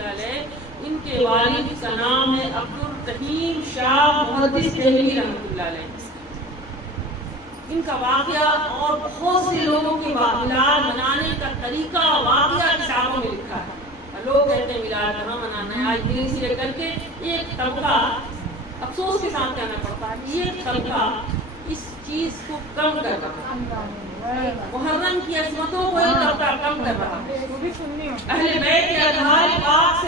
اللہ علیہ، ان کے والد کا نام ہے عبدالرحیم شاہ محدث دہلوی رحمۃ اللہ علیہ۔ ان کا واقعہ اور بہت سے لوگوں کے میلاد منانے کا طریقہ واقعہ کتابوں میں لکھا ہے۔ لوگ کہتے ہیں میلاد کہاں منانا ہے، آج دن سے لے کر کے ایک طبقہ، افسوس کے ساتھ کہنا پڑتا ہے، یہ طبقہ اس چیز کو کم کر رہا ہے، محرم کی عظمتوں کو یہ طبقہ کم کر رہا ہے۔ اہل بیت کے اطہار پاک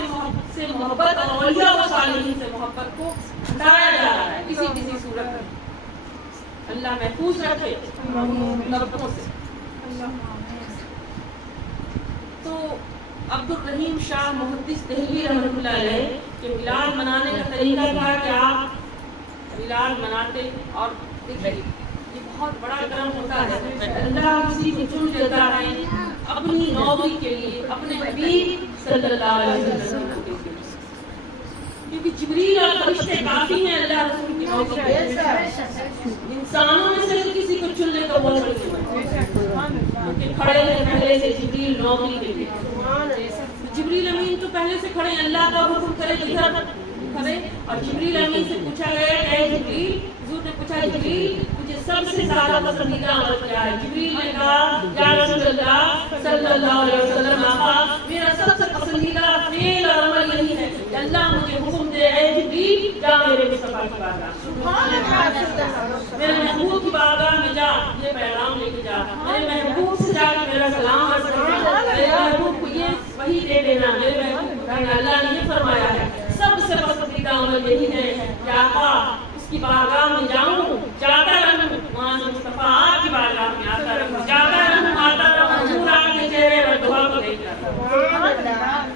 سے محبت اور اولیاء و صالحین سے محبت کو ہٹایا جا رہا ہے کسی صورت میں۔ اللہ محفوظ رکھے طبقوں سے۔ تو عبدالرحیم شاہ محدث دہلوی رحمۃ اللہ علیہ کے میلاد منانے کا طریقہ تھا کہ آپ میلاد مناتے، اور دیکھیے یہ بہت بڑا کرم ہوتا ہے، اللہ کسی کو چن لیتا ہے اپنی نوکری کے لیے، اپنے حبیب صلی اللہ علیہ وسلم کے لیے، کیونکہ جبریل اور فرشتے کافی ہیں اللہ رسول کی نوکری کے لیے۔ انسانوں میں سے کسی کو چن لے تو وہ کھڑے ہیں پہلے سے جبریل نوکری کے لیے۔ جبریل امین تو پہلے سے کھڑے ہیں، اللہ کا حکم کرے ادھر کھڑے، اور جبریل امین سے پوچھا گیا اے جبریل، حضور نے پوچھا جبریل مجھے سب سے زیادہ پسندیدہ عمل کیا ہے؟ جبریل نے کہا یا رسول اللہ صلی اللہ علیہ وسلم، آقا میرا سب سے پسندیدہ فعل اور عمل یہی ہے کہ اللہ مجھے حکم دے اے جبریل جا میرے مصطفیٰ کی بارگاہ، میرے محبوب کی بارگاہ میں جا، یہ پیغام لے کے جا، میرے محبوب سے جا کے میرا سلام عرض کرنا، میرے محبوب کو یہ وحی دے دینا، میرے محبوب کو اللہ نے یہ فرمایا ہے سب سے پسندیدہ عمل یہی ہے کہ آقا اس کی بارگاہ میں جاؤں، جاتا رہوں، وہاں سے مصطفیٰ آپ کی بارگاہ میں آتا رہوں، جاتا رہوں، آتا رہوں، حضور آپ کے چہرے پر دعا کو دیکھ رہا۔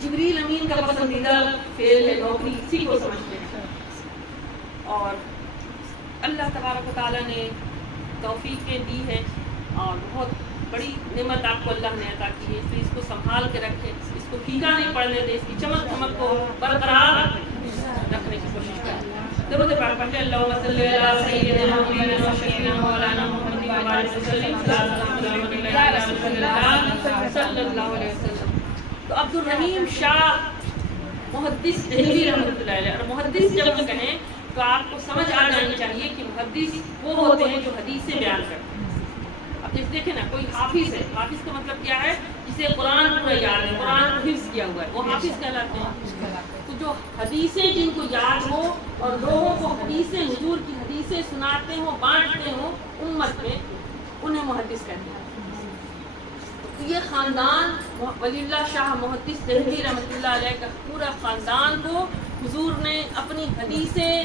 جبریل امین کا پسندیدہ فعل ہے نوکری، اسی کو سمجھتے ہیں۔ اور اللہ تبارک و تعالیٰ نے توفیقیں دی ہے اور بہت بڑی نعمت آپ کو اللہ نے عطا کی ہے، اس کو سنبھال کے رکھیں، اس کو پھیکا نہیں پڑنے دیں، اس کی چمک دمک کو برقرار رکھنے کی کوشش کریں۔ درود پاک پڑھیں، اللہم صلی علی سیدنا محمد و شفیعنا مولانا محمد و بارک وسلم صلی اللہ علیہ وسلم۔ تو عبدالرحیم شاہ محدث دہلوی رحمۃ اللہ علیہ، اور محدث جب کہیں تو آپ کو سمجھ آ جانی چاہیے کہ محدث وہ ہوتے ہیں جو حدیث سے بیان کرتے ہیں۔ اب دیکھیں نا، کوئی حافظ ہے، حافظ کا مطلب کیا ہے؟ جسے قرآن پورا یاد ہے، قرآن کو حفظ کیا ہوا ہے، وہ حافظ کہلاتے ہیں۔ تو جو حدیثیں جن کو یاد ہو اور لوگوں کو حدیثیں، حضور کی حدیثیں سناتے ہوں، بانٹتے ہوں امت میں، انہیں محدث کہتے ہیں۔ تو یہ خاندان ولی اللہ شاہ محدث دہلوی رحمۃ اللہ علیہ کا پورا خاندان کو حضور نے اپنی حدیثیں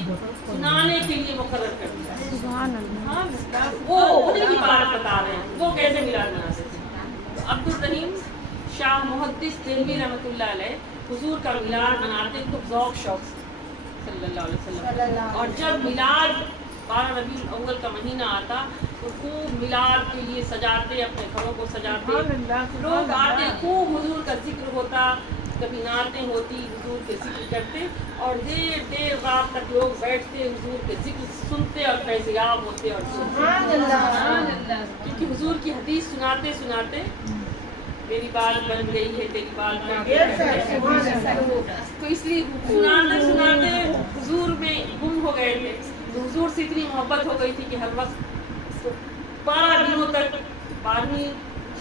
سنانے کے لیے مقرر کر دیا۔ وہ انہیں کی بات بتا رہے ہیں وہ کیسے میلاد مناتے تھے۔ عبدالرحیم شاہ محدث دہلوی رحمۃ اللہ علیہ حضور کا میلاد مناتے خوب ذوق شوق سے صلی اللہ علیہ وسلم، اور جب میلاد 12 ربیع الاول کا مہینہ آتا تو خوب میلاد کے لیے سجاتے، اپنے گھروں کو سجاتے، لوگ آتے، خوب حضور کا ذکر ہوتا، کبھی نعتیں ہوتی، حضور کے ذکر کرتے، اور دیر دیر رات تک لوگ بیٹھتے، حضور کے ذکر سنتے اور فیضیاب ہوتے، اور کیونکہ حضور کی حدیث سناتے سناتے میری بال بن گئی ہے تیری بال بن گئی ہے، تو اس لیے سناتے سناتے حضور میں گم ہو گئے تھے۔ حضور سے اتنی محبت ہو گئی تھی کہ ہر وقت 12 دنوں تک 12ویں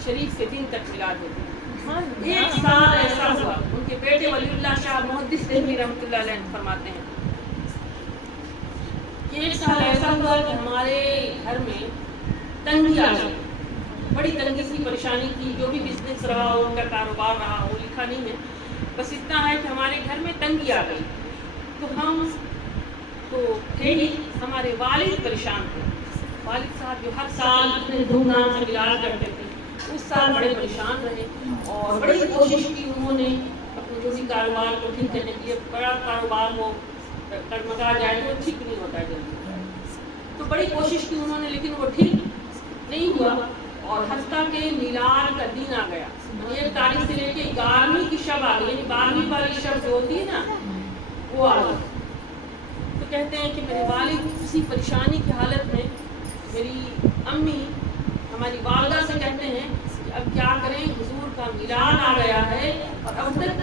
شریف کے دن تک میلاد ہوتی تھی۔ ایک سال ایسا ہوا، ان کے بیٹے ولی اللہ شاہ محدث دہلوی رحمۃ اللہ علیہ فرماتے ہیں کہ ایک سال ایسا ہوا کہ ہمارے گھر میں تنگی آ گئی، بڑی تنگی سی پریشانی تھی، جو بھی بزنس رہا ہو، ان کا کاروبار رہا ہو، لکھا نہیں ہے، بس اتنا ہے کہ ہمارے گھر میں تنگی آ گئی۔ تو ہم تو تھے ہی، ہمارے والد پریشان تھے، والد صاحب جو ہر سال اتنے دھوم دھام سے میلاد کرتے تھے، اس سال بڑے پریشان رہے اور بڑی کوشش کی انہوں نے اپنے جو بھی کاروبار کو ٹھیک کرنے کے لیے۔ بڑا کاروبار ہو ٹگمگا جائے تو ٹھیک نہیں ہوتا ہے جلدی، تو بڑی کوشش کی انہوں نے، لیکن وہ ٹھیک نہیں ہوا، اور حتیٰ کہ میلاد کا دن آ گیا، 1 تاریخ سے لے کے 11ویں کی شب آ گئی، یعنی 12ویں والی شب جو ہوتی ہے نا وہ آ گئی۔ تو کہتے ہیں کہ میرے والد کسی پریشانی کی حالت میں، میری امی ہماری والدہ سے کہتے ہیں کہ اب کیا کریں، حضور کا میلاد آ گیا ہے اور اب تک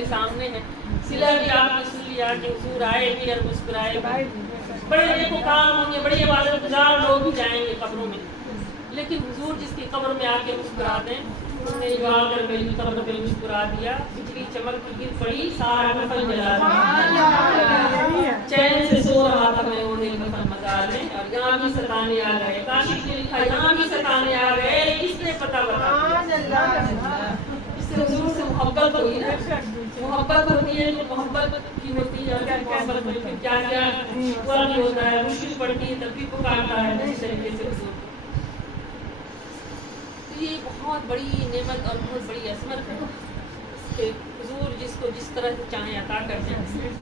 کے سامنے ہے. صلہ بھی آپ نے سن لیا کہ حضور آئے بھی اور مسکرائے بھی. بڑے دیکھو کام ہوں گے, بڑے عبادت گزار لوگ بھی جائیں گے قبروں میں, لیکن حضور جس کی قبر میں آ کے مسکراتے ہیں, انہوں نے جو آ کر میری قبر پہ مسکرا دیا. بجلی چمک کی گر پڑی, سارا کفن جلا دیا. چین سے سو رہا تھا میں اوڑھے کفن مزار میں, اور یہاں بھی ستانے آ گئے. کاشف نے لکھا یہاں بھی ستانے آ گئے, کس نے پتہ بتا. اس سے حضور سے محبت ہوئی نا, محبت ہوتی ہے تو محبت کی ہوتی ہے, اور محبت میں پھر کیا کیا ہوا بھی ہوتا ہے, مشکل پڑتی ہے تب بھی پکارتا ہے اس طریقے سے حضور. تو یہ بہت بڑی نعمت اور بہت بڑی عظمت ہے کہ حضور جس کو جس طرح سے چاہیں عطا کرتے ہیں.